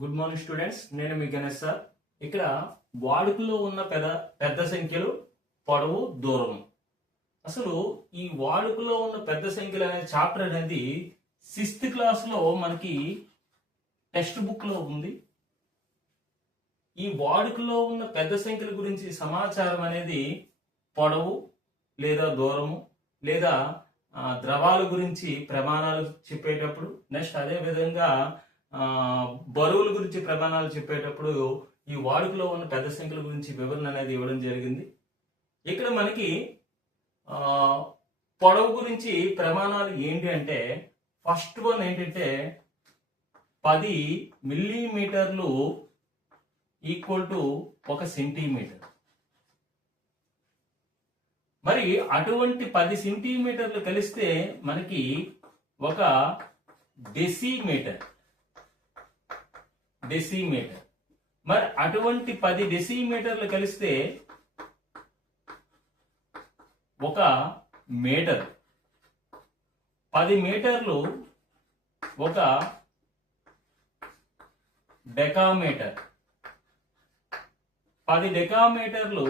Good morning students, నేను మీ Ganesh sir. ఇక్కడ వాడుకలో ఉన్న పెద్ద సంఖ్యలు, పొడవు, దూరము. అసలు ఈ వాడుకలో ఉన్న పెద్ద సంఖ్యలు అనే చాప్టర్ అనేది 6th క్లాస్లో మనకి టెక్స్ట్ బుక్ లో ఉంది. ఈ వాడుకలో ఉన్న పెద్ద సంఖ్యల గురించి సమాచారం అనేది పొడవు లేదా దూరము లేదా ద్రవాల గురించి ప్రమాణాలు చెప్పేటప్పుడు, నెక్స్ట్ అదే విధంగా బరువుల గురించి ప్రమాణాలు చెప్పేటప్పుడు ఈ వాడుకలో ఉన్న పెద్ద సంఖ్యల గురించి వివరణ అనేది ఇవ్వడం జరిగింది. ఇక్కడ మనకి పొడవు గురించి ప్రమాణాలు ఏంటి అంటే, ఫస్ట్ వన్ ఏంటంటే 10 మిల్లీమీటర్లు ఈక్వల్ టు 1 సెంటీమీటర్. మరి అటువంటి 10 సెంటీమీటర్లు కలిస్తే మనకి 1 డెసిమీటర్. మరి అటువంటి 10 డెసిమీటర్లు కలిస్తే 1 మీటర్. 10 మీటర్లు 1 డెకామీటర్. 10 డెకామీటర్లు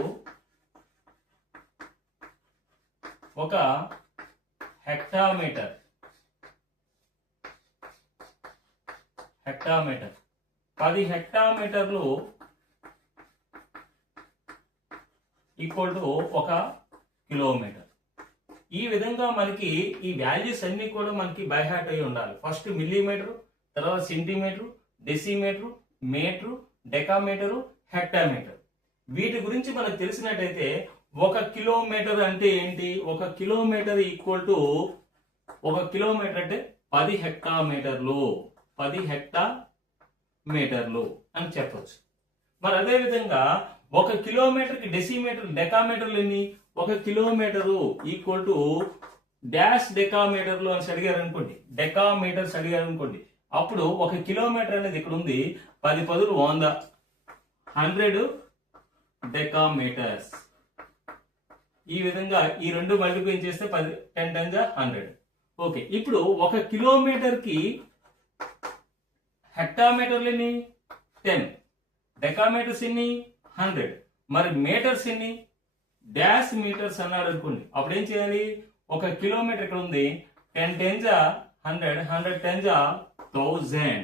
1 హెక్టామీటర్. 10 హెక్టామీటర్లు ఈక్వల్ టు 1 కిలోమీటర్. ఈ విధంగా మనకి ఈ వాల్యూస్ అన్ని కూడా మనకి బై హార్ట్ అయి ఉండాలి. ఫస్ట్ మిల్లీమీటర్, తర్వాత centimetre, decimetre, metre, decametre, hectometre. వీటి గురించి మనకు తెలిసినట్టయితే 1 కిలోమీటర్ అంటే ఏంటి? 1 కిలోమీటర్ ఈక్వల్ టు 1 కిలోమీటర్ అంటే 10 హెక్టామీటర్లు. 10 హెక్టామీటర్లు అని చెప్పొచ్చు. మరి అదే విధంగా 1 కిలోమీటర్కి డెసిమీటర్, డెకామీటర్లు ఎన్ని? 1 కిలోమీటరు ఈక్వల్ టు డాష్ డెకామీటర్లు అని అడిగారు అనుకోండి, డెకామీటర్స్ అడిగారు అనుకోండి, అప్పుడు 1 కిలోమీటర్ అనేది ఇక్కడ ఉంది. 10 పదులు 100, 100 డెకామీటర్స్. ఈ విధంగా ఈ రెండు మల్టిప్లై చేస్తే 10 టెన్స్ 100. ఓకే, ఇప్పుడు 1 కిలోమీటర్ కి హెక్టామీటర్లు ఎన్ని? 10. డెకామీటర్స్ ఎన్ని? 100. మరి మీటర్స్ ఎన్ని? డాష్ మీటర్స్ అన్నాడు అనుకోండి, అప్పుడు ఏం చేయాలి? 1 కిలోమీటర్ ఇక్కడ ఉంది. 10 టెన్స్ 100, 100 టెన్స్ 1000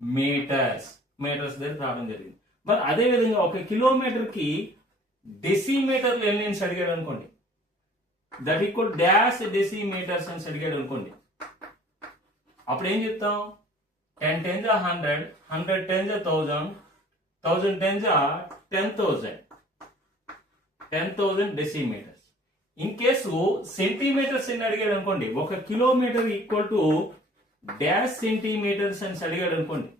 మీటర్స్. మీటర్స్ దగ్గర రావడం జరిగింది. మరి అదే విధంగా 1 కిలోమీటర్ కి డెసిమీటర్లు ఎన్ని అని అడిగాడు అనుకోండి, దట్ ఈక్వల్ డాష్ డెసిమీటర్స్ అని అడిగాడు అనుకోండి, అప్పుడు ఏం చెప్తాం? 10 tens 100, 100 tens 1000, 1000 tens 10,000, 10,000 decimetres. In case centimetres అని అడిగాడు అనుకోండి, 1 kilometre equal to dash centimetres అని అడిగాడు అనుకోండి,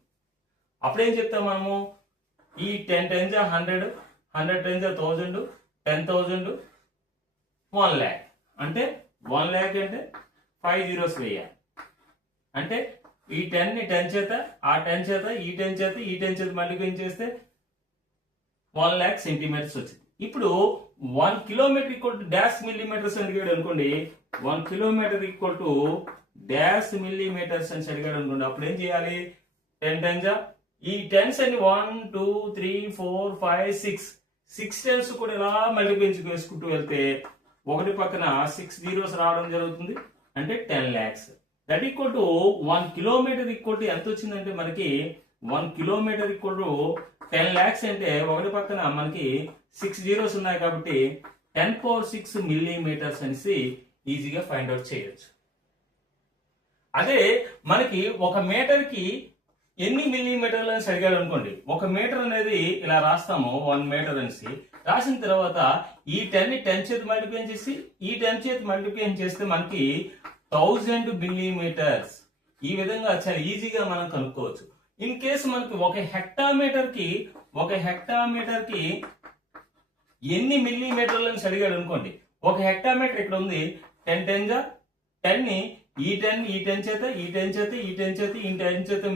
అప్పుడు ఏం చెప్తాం మనము? ఈ 10 టెన్స్ 100, 100 టెన్స్ 1000, 10,000 1 lakh. అంటే 1 lakh అంటే 5 zeros వేయాలి. అంటే ఈ 10 ని 10 చేత, ఆ 10 చేత, ఈ 10 చేత, ఈ 10 చేత మల్టిప్లై చేస్తే 1 lakh సెంటీమీటర్స్ వచ్చింది. ఇప్పుడు 1 kilometre equal to dash millimetres అని అడిగాడు అనుకోండి, 1 kilometre equal to dash millimetres అని అడిగాడు అనుకోండి, అప్పుడు ఏం చేయాలి? 10 టెన్స్, ఈ టెన్స్ అన్ని 1 2 3 4 5 6 టెన్స్ కూడా ఇలా మల్టిప్లై చేసుకుంటూ వెళ్తే ఒకటి పక్కన 6 zeros రావడం జరుగుతుంది. అంటే 10 lakhs. That equal to 1 kilometre equal to ఎంత వచ్చిందంటే మనకి 1 కిలోమీటర్ ఈక్వల్ టు 10 lakhs. అంటే ఒకటి పక్కన మనకి 6 zeros ఉన్నాయి కాబట్టి 10⁶ మిల్లీమీటర్స్ అనేసి ఈజీగా ఫైండ్ అవుట్ చేయొచ్చు. అదే మనకి 1 మీటర్ కి ఎన్ని మిల్లీమీటర్లు అని అడిగాడు అనుకోండి, 1 మీటర్ అనేది ఇలా రాస్తాము, 1 మీటర్ అనేసి రాసిన తర్వాత ఈ 10 ని 10 చేతి మల్టిప్లై చేసి ఈ 10 చేతి మల్టిప్లై చేస్తే మనకి 1000 మిల్లీమీటర్స్. ఈ విధంగా చాలా ఈజీగా మనం కనుక్కోవచ్చు. ఇన్ కేసు మనకి 1 హెక్టామీటర్ కి ఎన్ని మిల్లీమీటర్లు అని అడిగాడు అనుకోండి, 1 హెక్టామీటర్ ఇక్కడ ఉంది. 10 టెన్స్ 10 ని ఈ 10 చేత, ఈ 10 చేత, ఈ 10 చేత, ఈ 10 చేత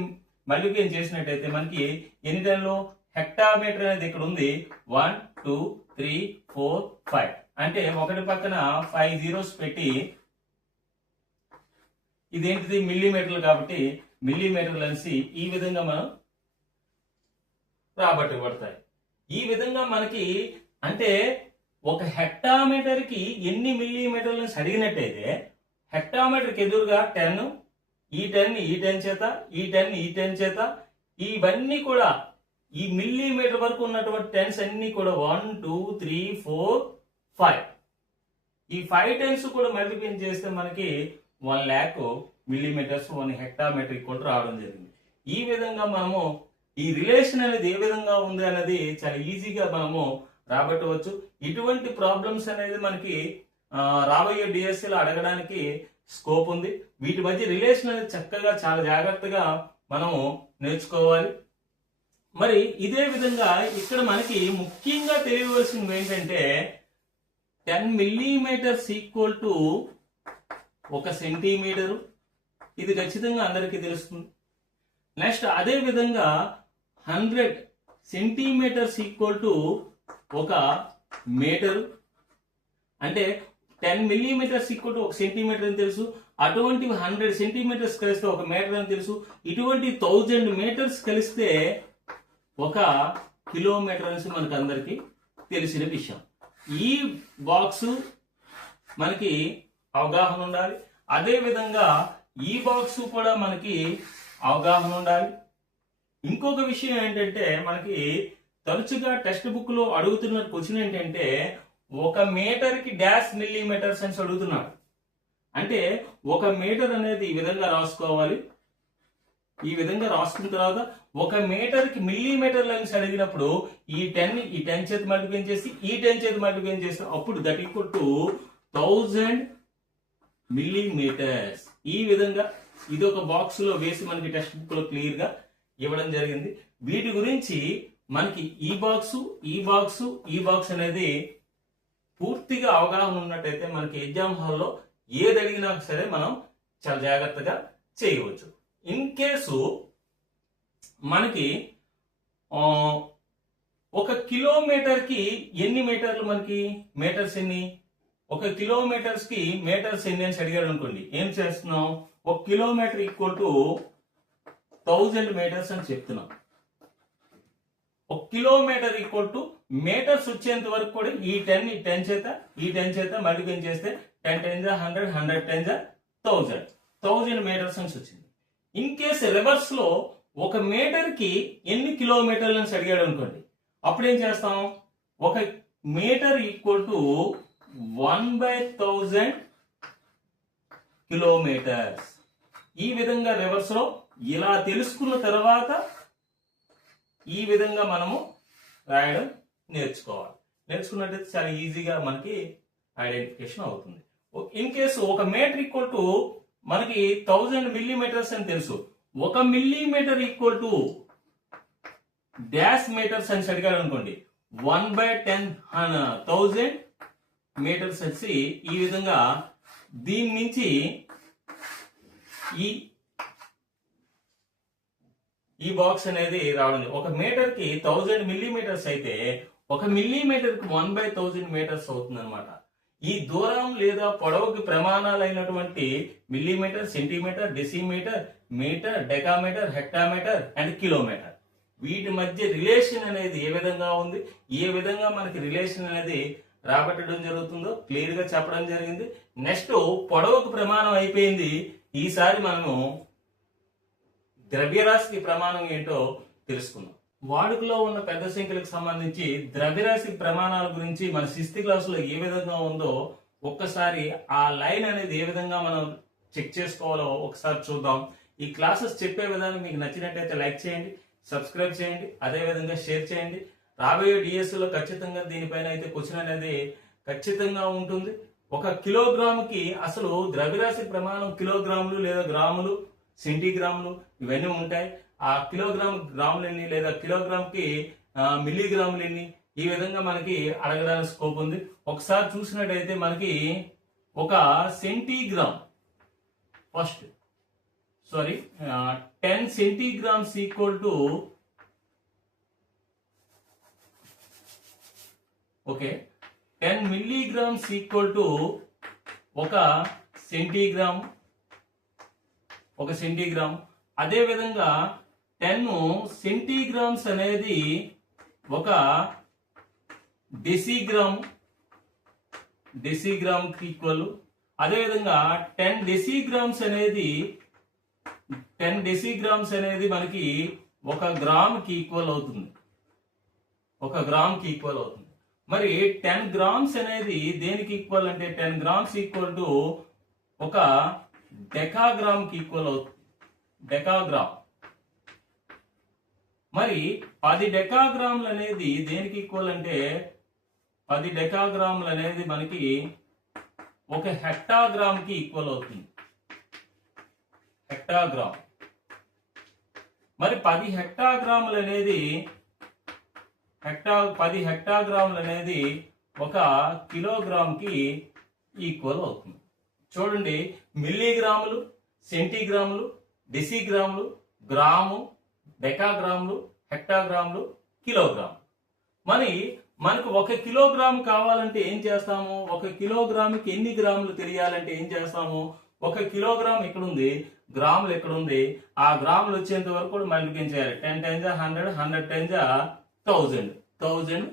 మల్టిప్లై చేసినట్టయితే మనకి ఎన్ని టెన్లు? హెక్టామీటర్ అనేది ఇక్కడ ఉంది. 1 2 3 4 5. అంటే ఒకటి పక్కన 5 zeros పెట్టి, ఇదేంటిది? మిల్లీమీటర్లు కాబట్టి మిల్లీమీటర్లు అనేసి ఈ విధంగా మనం రాబట్టబడతాయి. ఈ విధంగా మనకి అంటే ఒక హెక్టామీటర్ కి ఎన్ని మిల్లీమీటర్లను అడిగినట్టయితే హెక్టామీటర్కి ఎదురుగా 10, ఈ 10 ఈ 10 చేత, ఈ 10 ఈ 10 చేత, ఇవన్నీ కూడా ఈ మిల్లీమీటర్ వరకు ఉన్నటువంటి టెన్స్ అన్ని కూడా 1 2 3 4 5 ఈ 5 టెన్స్ కూడా మల్టిప్లై చేస్తే మనకి 1,00,000 మిల్లీమీటర్స్ 1 హెక్టామీటర్ కూడా రావడం జరిగింది. ఈ విధంగా మనము ఈ రిలేషన్ అనేది ఏ విధంగా ఉంది అనేది చాలా ఈజీగా మనము రాబట్టవచ్చు. ఇటువంటి ప్రాబ్లమ్స్ అనేది మనకి రాబోయే డిఎస్సిలో అడగడానికి స్కోప్ ఉంది. వీటి మధ్య రిలేషన్ అనేది చక్కగా చాలా జాగ్రత్తగా మనము నేర్చుకోవాలి. మరి ఇదే విధంగా ఇక్కడ మనకి ముఖ్యంగా తెలియవలసింది ఏంటంటే 10 మిల్లీమీటర్స్ ఈక్వల్ టు 1 సెంటీమీటరు. ఇది ఖచ్చితంగా అందరికీ తెలుస్తుంది. నెక్స్ట్ అదే విధంగా 100 సెంటీమీటర్స్ ఈక్వల్ టు 1 మీటరు. అంటే 10 మిల్లీమీటర్స్ ఈక్వల్ టు 1 సెంటీమీటర్ అని తెలుసు. అటువంటి 100 సెంటీమీటర్స్ కలిస్తే 1 మీటర్ అని తెలుసు. ఇటువంటి 1000 మీటర్స్ కలిస్తే 1 కిలోమీటర్ అనేసి మనకు అందరికి తెలిసిన విషయం. ఈ బాక్స్ మనకి అవగాహన ఉండాలి. అదే విధంగా ఈ బాక్స్ కూడా మనకి అవగాహన ఉండాలి. ఇంకొక విషయం ఏంటంటే మనకి తరచుగా టెక్స్ట్ బుక్ లో అడుగుతున్న క్వశ్చన్ ఏంటంటే 1 మీటర్ కి డాష్ మిల్లీమీటర్స్ అని అడుగుతున్నాడు. అంటే 1 మీటర్ అనేది ఈ విధంగా రాసుకోవాలి. ఈ విధంగా రాసుకున్న తర్వాత 1 మీటర్ కి మిల్లీమీటర్లు అని అడిగినప్పుడు ఈ 10 చేత మల్టిప్లై చేసి ఈ 10 చేత మల్టిప్లై చేస్తే అప్పుడు దట్ ఈక్వల్ టు 1000 మిల్లీమీటర్స్. ఈ విధంగా ఇది ఒక బాక్స్ లో వేసి మనకి టెక్స్ట్ బుక్ లో క్లియర్ గా ఇవ్వడం జరిగింది. వీటి గురించి మనకి ఈ బాక్స్ అనేది పూర్తిగా అవగాహన ఉన్నట్టయితే మనకి ఎగ్జామ్ హాల్లో ఏది అడిగినా సరే మనం చాలా జాగ్రత్తగా చేయవచ్చు. ఇన్ కేసు మనకి 1 కిలోమీటర్ కి ఎన్ని మీటర్లు, మనకి మీటర్స్ ఎన్ని, 1 కిలోమీటర్స్ కి మీటర్స్ ఎన్ని అని అడిగాడు అనుకోండి. ఏం చేస్తున్నాం, 1 కిలోమీటర్ ఈక్వల్ టు 1000 మీటర్స్ అని చెప్తున్నాం. 1 కిలోమీటర్ ఈక్వల్ టు మీటర్స్ వచ్చేంత వరకు కూడా ఈ 10 చేత మల్టిప్లై చేస్తే 10 times 100, 100 times 1000 మీటర్స్ అని వచ్చింది. ఇన్ కేస్ రివర్స్ లో 1 మీటర్ కి ఎన్ని కిలోమీటర్లు అని అడిగాడు అనుకోండి. అప్పుడు ఏం చేస్తాం, 1 మీటర్ ఈక్వల్ టు 1/1000 కిలోమీటర్స్. ఈ విధంగా రివర్స్ లో ఇలా తెలుసుకున్న తర్వాత ఈ విధంగా మనము రాయడం నేర్చుకోవాలి. నేర్చుకున్నట్టయితే చాలా ఈజీగా మనకి ఐడెంటిఫికేషన్ అవుతుంది. In case 1 metre equal to మనకి 1000 మిల్లీమీటర్స్ అని తెలుసు. 1 millimetre equal to dash metres అని అడిగాడు అనుకోండి. 1/1000 మీటర్స్ వచ్చి ఈ విధంగా దీని నుంచి ఈ బాక్స్ అనేది రావడం. 1 మీటర్ కి 1000 మిల్లీమీటర్స్ అయితే 1 మిల్లీమీటర్ కి 1/1000 మీటర్స్ అవుతుంది అనమాట. ఈ దూరం లేదా పొడవుకి ప్రమాణాలైనటువంటి millimetre, centimetre, decimetre, metre, decametre, hectometre and kilometre, వీటి మధ్య రిలేషన్ అనేది ఏ విధంగా ఉంది, ఏ విధంగా మనకి రిలేషన్ అనేది రాబట్టడం జరుగుతుందో క్లియర్ గా చెప్పడం జరిగింది. నెక్స్ట్ పొడవుకు ప్రమాణం అయిపోయింది. ఈసారి మనము ద్రవ్యరాశికి ప్రమాణం ఏంటో తెలుసుకుందాం. వాడుకలో ఉన్న పెద్ద సంఖ్యలకు సంబంధించి ద్రవ్యరాశి ప్రమాణాల గురించి మన 6th క్లాసులో ఏ విధంగా ఉందో ఒక్కసారి ఆ లైన్ అనేది ఏ విధంగా మనం చెక్ చేసుకోవాలో ఒకసారి చూద్దాం. ఈ క్లాసెస్ చెప్పే విధానం మీకు నచ్చినట్టయితే లైక్ చేయండి, సబ్స్క్రైబ్ చేయండి, అదే విధంగా షేర్ చేయండి. రాబోయే డిఎస్సిలో ఖచ్చితంగా దీనిపైన అయితే క్వశ్చన్ అనేది ఖచ్చితంగా ఉంటుంది. 1 కిలోగ్రాముకి అసలు ద్రవ్యరాశి ప్రమాణం కిలోగ్రాములు లేదా గ్రాములు, సెంటీగ్రాములు ఇవన్నీ ఉంటాయి. ఆ కిలోగ్రామ్ గ్రాములు ఎన్ని లేదా కిలోగ్రామ్ కి మిల్లీగ్రాములు ఎన్ని, ఈ విధంగా మనకి అడగడానికి స్కోప్ ఉంది. ఒకసారి చూసినట్టయితే మనకి 1 centigram first 10 centigrams equal to 10 milligrams equal to 1 centigram. అదే విధంగా 10 సెంటీగ్రామ్స్ అనేది ఒక డెసిగ్రామ్ కి ఈక్వల్. అదేవిధంగా 10 డెసిగ్రామ్స్ అనేది మనకి ఒక గ్రామ్ కి ఈక్వల్ అవుతుంది. మరి 10 గ్రామ్స్ అనేది దేనికి ఈక్వల్ అంటే 10 గ్రామ్స్ ఈక్వల్ టు ఒక డెకాగ్రామ్ కి ఈక్వల్ అవుతుంది. డెకాగ్రామ్. మరి 10 డెకాగ్రాములు అనేది దేనికి ఈక్వల్ అంటే 10 డెకాగ్రాములు అనేది మనకి ఒక హెక్టాగ్రామ్ కి ఈక్వల్ అవుతుంది. హెక్టాగ్రామ్. మరి 10 హెక్టాగ్రాములు అనేది 10 హెక్టాగ్రాములు అనేది ఒక కిలోగ్రామ్ కి ఈక్వల్ అవుతుంది. చూడండి, మిల్లీగ్రాములు, సెంటీగ్రాములు, డెసిగ్రాములు, గ్రాము, డెకాగ్రాములు, హెక్టాగ్రాములు, కిలోగ్రామ్. మరి మనకు 1 కిలోగ్రామ్ కావాలంటే ఏం చేస్తాము? 1 కిలోగ్రాముకి ఎన్ని గ్రాములు తెలియాలంటే ఏం చేస్తాము? 1 కిలోగ్రామ్ ఇక్కడ ఉంది, గ్రాములు ఎక్కడ ఉంది, ఆ గ్రాములు వచ్చేంత వరకు కూడా మల్టిప్లై చేయాలి. 10 టైమ్స్ 100, 100 టైమ్స్ 1000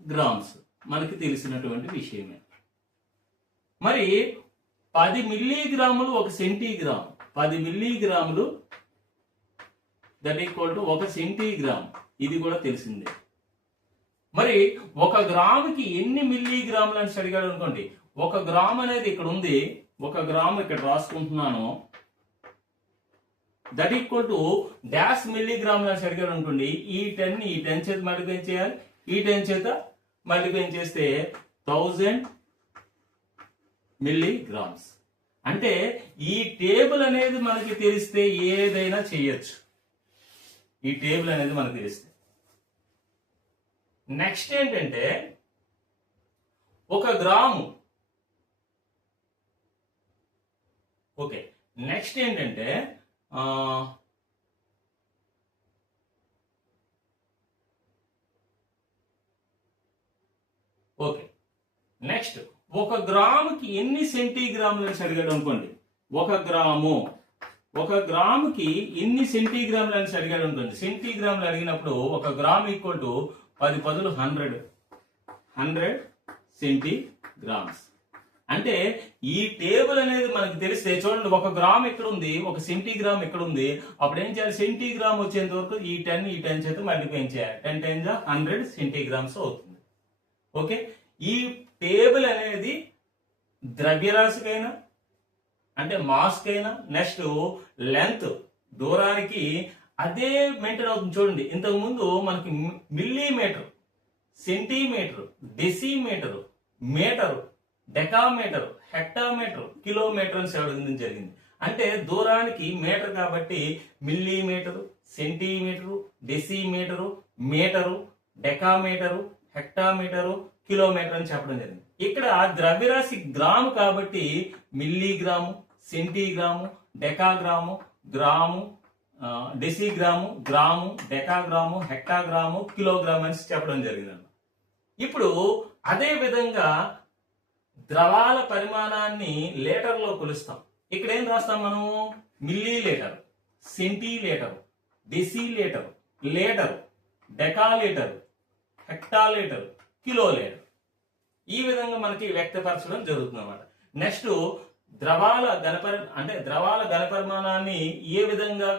గ్రామ్స్ మనకి తెలిసినటువంటి విషయమే. మరి 10 మిల్లీగ్రాములు ఒక సెంటీగ్రామ్. 10 మిల్లీగ్రాములు దట్ ఈక్వల్ టు 1 సెంటీగ్రామ్. ఇది కూడా తెలిసిందే. మరి 1 గ్రాముకి ఎన్ని మిల్లీగ్రాములు అని అడిగాడు అనుకోండి. 1 గ్రామ్ అనేది ఇక్కడ ఉంది, 1 గ్రామ్ ఇక్కడ రాసుకుంటున్నాను. దట్ ఈక్వల్ టు డాష్ మిల్లీగ్రాములు అని అడిగాడు అనుకోండి. ఈ 10 చేత మల్టిప్లై చేయాలి, ఈ 10 చేత మల్టిప్లై చేస్తే 1000 మిల్లీగ్రామ్స్. అంటే ఈ టేబుల్ అనేది మనకి తెలిస్తే ఏదైనా చేయొచ్చు. ఈ టేబుల్ అనేది మనకు తెలిస్తే. నెక్స్ట్ ఏంటంటే 1 గ్రాము. ఓకే, నెక్స్ట్ ఏంటంటే ఓకే, నెక్స్ట్ 1 గ్రాముకి ఎన్ని సెంటీగ్రాములు అని అడిగాడు అనుకోండి. 1 గ్రాముకి ఎన్ని సెంటీగ్రాములు అని అడిగాడు అనుకోండి. సెంటీగ్రాములు అడిగినప్పుడు 1 గ్రామ్ ఈక్వల్ టు 10 పదులు 100 సెంటీగ్రామ్స్. అంటే ఈ టేబుల్ అనేది మనకు తెలిస్తే చూడండి, 1 గ్రామ్ ఇక్కడ ఉంది, 1 సెంటీగ్రామ్ ఇక్కడ ఉంది. అప్పుడు ఏం చేయాలి? సెంటీగ్రామ్ వచ్చేంత వరకు ఈ 10 చేత మల్టిప్లై చేయాలి. 10 టైమ్స్ 100 సెంటీగ్రామ్స్ అవుతుంది. ఓకే, ఈ టేబుల్ అనేది ద్రవ్యరాశికైనా అంటే మాస్ కైనా నెక్స్ట్ లెంత్ దూరానికి అదే మెయింటైన్ అవుతుంది. చూడండి, ఇంతకు ముందు మనకి millimetre, centimetre, decimetre, metre, decametre, hectometre, kilometre అని అడగడం జరిగింది. అంటే దూరానికి మీటర్ కాబట్టి millimetre, centimetre, decimetre, metre, decametre, hectometre, kilometre అని చెప్పడం జరిగింది. ఇక్కడ ద్రవ్యరాశి గ్రాము కాబట్టి milligram, centigram, decagram, gram, decigram, gram, decagram, hectogram, kilogram అని చెప్పడం జరిగింది. ఇప్పుడు అదే విధంగా ద్రవాల పరిమాణాన్ని లీటర్లో కొలుస్తాం. ఇక్కడ ఏం రాస్తాం మనము? Millilitre, centilitre, decilitre, litre, decalitre, hectolitre, kilolitre. ఈ విధంగా మనకి వ్యక్తపరచడం జరుగుతుంది అన్నమాట. నెక్స్ట్ ద్రవాల ఘనపరిమాణాన్ని ఏ విధంగా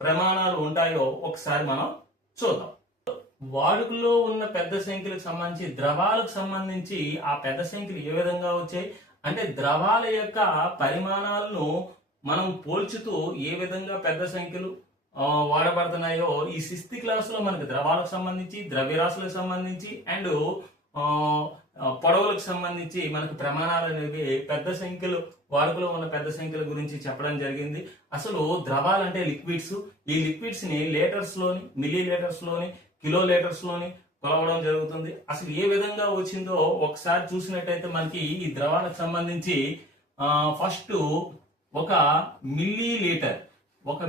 ప్రమాణాలు ఉంటాయో ఒకసారి మనం చూద్దాం. వాడుకలో ఉన్న పెద్ద సంఖ్యలకు సంబంధించి ద్రవాలకు సంబంధించి ఆ పెద్ద సంఖ్యలు ఏ విధంగా వచ్చాయి అంటే ద్రవాల యొక్క పరిమాణాలను మనం పోల్చుతూ ఏ విధంగా పెద్ద సంఖ్యలు వాడబడుతున్నాయో ఈ 6th క్లాస్ లో మనకు ద్రవాలకు సంబంధించి, ద్రవ్యరాశులకు సంబంధించి అండ్ పొడవులకు సంబంధించి మనకు ప్రమాణాలు అనేవి పెద్ద సంఖ్యలు, వాడుకలో ఉన్న పెద్ద సంఖ్యల గురించి చెప్పడం జరిగింది. అసలు ద్రవాలు అంటే లిక్విడ్స్. ఈ లిక్విడ్స్ ని లీటర్స్ లోని, మిల్లీ లీటర్స్ లోని, కిలో లీటర్స్ లోని కొలవడం జరుగుతుంది. అసలు ఏ విధంగా వచ్చిందో ఒకసారి చూసినట్టయితే మనకి ఈ ద్రవాలకు సంబంధించి ఫస్ట్ ఒక milli litre, 10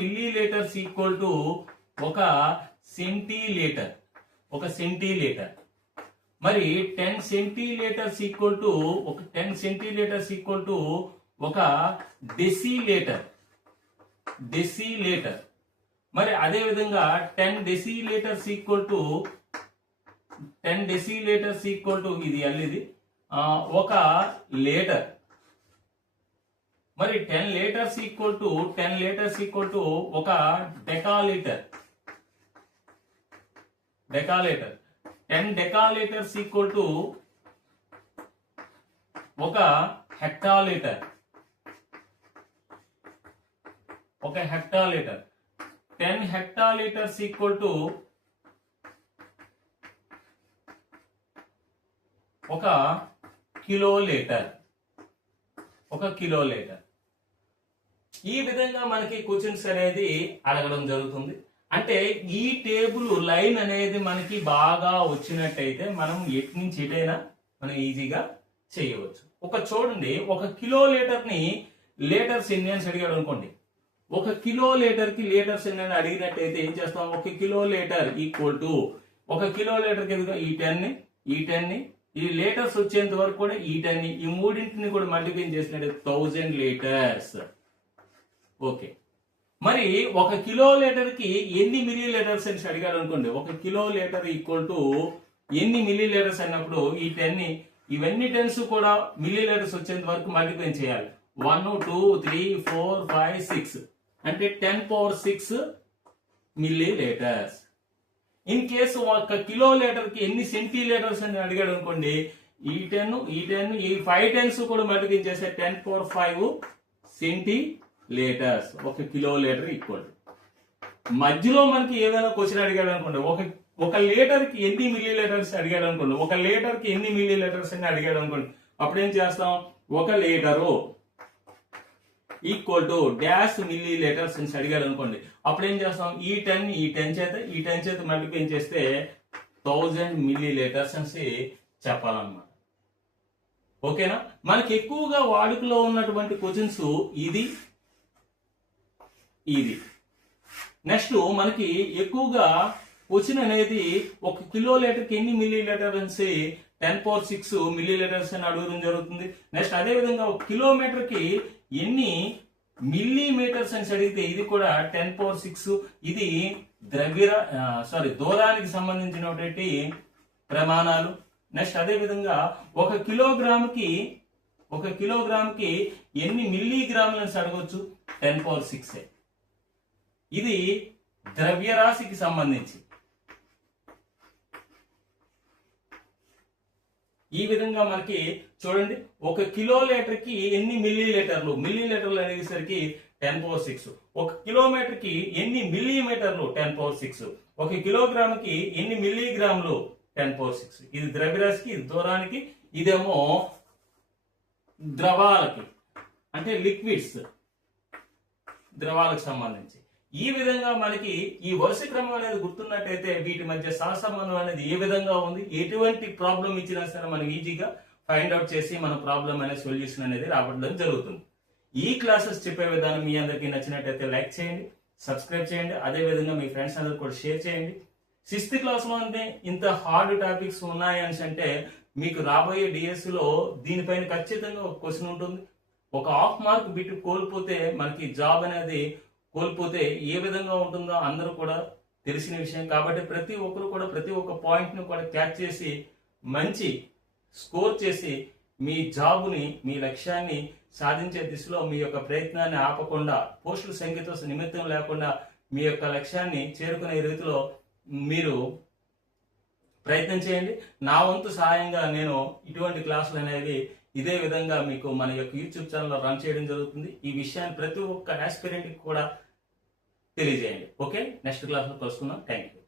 milli litres equal to ఒక సెంటీలీటర్. మరి 10 సెంటీలీటర్స్ ఈక్వల్ టు ఒక డెసిలీటర్. మరి అదే విధంగా 10 డెసిలీటర్స్ ఈక్వల్ టు ఇది ఇది ఒక లీటర్. మరి 10 లీటర్స్ ఈక్వల్ టు ఒక డెకాలీటర్. 10 డెకాలీటర్స్ ఈక్వల్ టు ఒక హెక్టాలీటర్. 10 హెక్టాలీటర్స్ ఈక్వల్ టు ఒక కిలోలీటర్. ఈ విధంగా మనకి క్వశ్చన్స్ అనేది అడగడం జరుగుతుంది. అంటే ఈ టేబుల్ లైన్ అనేది మనకి బాగా వచ్చినట్టయితే మనం ఎటు నుంచి ఎటైనా మనం ఈజీగా చేయవచ్చు. చూడండి, ఒక కిలో లీటర్ ని లీటర్స్ ఎన్ని అని అడిగాడు అనుకోండి. ఒక కిలో లీటర్ కి లీటర్స్ ఎన్ని అని అడిగినట్టయితే ఏం చేస్తాం? ఒక కిలో లీటర్ ఈక్వల్ టు ఒక కిలో లీటర్ కి ఈ 10 ని ఈ లీటర్స్ వచ్చేంత వరకు కూడా ఈ 10 ని ఈ మూడింటిని కూడా మల్టిప్లై చేసినట్టు 1000 లీటర్స్. ఓకే, మరి ఒక కిలో లీటర్ కి ఎన్ని మిల్లీ లీటర్స్ అని అడిగాడు అనుకోండి. ఒక కిలో లీటర్ ఈక్వల్ టు ఎన్ని మిల్లీ లీటర్స్ అన్నప్పుడు ఈ 10 ని ఇవన్నీ 10s కూడా మిల్లీ లీటర్స్ వచ్చేంత వరకు మల్టిప్లై చేయాలి. 1 2 3 4 5 6 అంటే 10⁶ మిల్లీ లీటర్స్. ఇన్ కేసు ఒక కిలో లీటర్ కి ఎన్ని సెంటీలీటర్స్ అని అడిగాడు అనుకోండి. ఈ 10 ఈ 5 10s కూడా మల్టిప్లై చేస్తే 10⁵ సెంటీలీటర్స్. ఒక కిలో లీటర్ ఈక్వల్. మధ్యలో మనకి ఏదైనా క్వశ్చన్ అడిగాడు అనుకోండి. ఒక లీటర్ కి ఎన్ని మిల్లీ లీటర్స్ అడిగాడు అనుకోండి. ఒక లీటర్ కి ఎన్ని మిల్లీ లీటర్స్ అని అడిగాడు అనుకోండి. అప్పుడు ఏం చేస్తాం? ఒక litre equal to dash milli litres అని అడిగాడు అనుకోండి. అప్పుడు ఏం చేస్తాం? ఈ 10 చేత మల్టిప్లై చేస్తే 1000 మిల్లీ లీటర్స్ అని చెప్పాలన్నమాట. ఓకేనా? మనకి ఎక్కువగా వాడుకలో ఉన్నటువంటి క్వశ్చన్స్ ఇది. నెక్స్ట్ మనకి ఎక్కువగా క్వశ్చన్ అనేది ఒక కిలో లీటర్ కి ఎన్ని మిల్లీ లీటర్ అని 10⁶ మిల్లీ లీటర్స్ అని అడగడం జరుగుతుంది. నెక్స్ట్ అదే విధంగా ఒక కిలోమీటర్ కి ఎన్ని మిల్లీమీటర్స్ అని అడిగితే ఇది కూడా 10⁶. ఇది దూరానికి సంబంధించినటువంటి ప్రమాణాలు. నెక్స్ట్ అదే విధంగా ఒక కిలోగ్రామ్ కి ఎన్ని మిల్లీగ్రాములు అని అడగవచ్చు? 10⁶. ఇది ద్రవ్యరాశికి సంబంధించి. ఈ విధంగా మనకి చూడండి, ఒక కిలో లీటర్ కి ఎన్ని మిల్లీలీటర్లు అనేసరికి 10⁶. ఒక కిలోమీటర్ కి ఎన్ని మిల్లీమీటర్లు? 10⁶. ఒక కిలోగ్రామ్ కి ఎన్ని మిల్లీగ్రాములు? 10⁶. ఇది ద్రవ్యరాశికి, ఇది దూరానికి, ఇదేమో ద్రవాలకి అంటే లిక్విడ్స్, ద్రవాలకు సంబంధించి. ఈ విధంగా మనకి ఈ వరుస క్రమం అనేది గుర్తున్నట్టయితే వీటి మధ్య సహసంబంధం అనేది ఏ విధంగా ఉంది, ఎటువంటి ప్రాబ్లం ఇచ్చినా సరే మనం ఈజీగా ఫైండ్ అవుట్ చేసి మన ప్రాబ్లం అనే సొల్యూషన్ అనేది రావడం జరుగుతుంది. ఈ క్లాసెస్ చెప్పే విధానం మీ అందరికీ నచ్చినట్టయితే లైక్ చేయండి, సబ్స్క్రైబ్ చేయండి. అదే విధంగా మీ ఫ్రెండ్స్ అందరూ కూడా షేర్ చేయండి. 6th క్లాస్ లో ఇంత హార్డ్ టాపిక్స్ ఉన్నాయని అంటే మీకు రాబోయే డిఎస్సి లో దీనిపైన ఖచ్చితంగా ఒక క్వశ్చన్ ఉంటుంది. ఒక హాఫ్ మార్క్ బిట్ కోల్పోతే మనకి జాబ్ అనేది కోల్పోతే ఏ విధంగా ఉంటుందో అందరూ కూడా తెలిసిన విషయం. కాబట్టి ప్రతి ఒక్కరు కూడా ప్రతి ఒక్క పాయింట్ ను కూడా క్యాచ్ చేసి మంచి స్కోర్ చేసి మీ జాబ్ని, మీ లక్ష్యాన్ని సాధించే దిశలో మీ యొక్క ప్రయత్నాన్ని ఆపకుండా, పోస్టుల సంఖ్యతో నిమిత్తం లేకుండా మీ యొక్క లక్ష్యాన్ని చేరుకునే రీతిలో మీరు ప్రయత్నం చేయండి. నా వంతు సహాయంగా నేను ఇటువంటి క్లాసులు అనేవి ఇదే విధంగా మీకు మన యొక్క యూట్యూబ్ ఛానల్లో రన్ చేయడం జరుగుతుంది. ఈ విషయాన్ని ప్రతి ఒక్క ఆస్పిరెంట్ కి కూడా తెలియజేయండి. ఓకే, నెక్స్ట్ క్లాస్ లో కలుసుకుందాం. Thank you.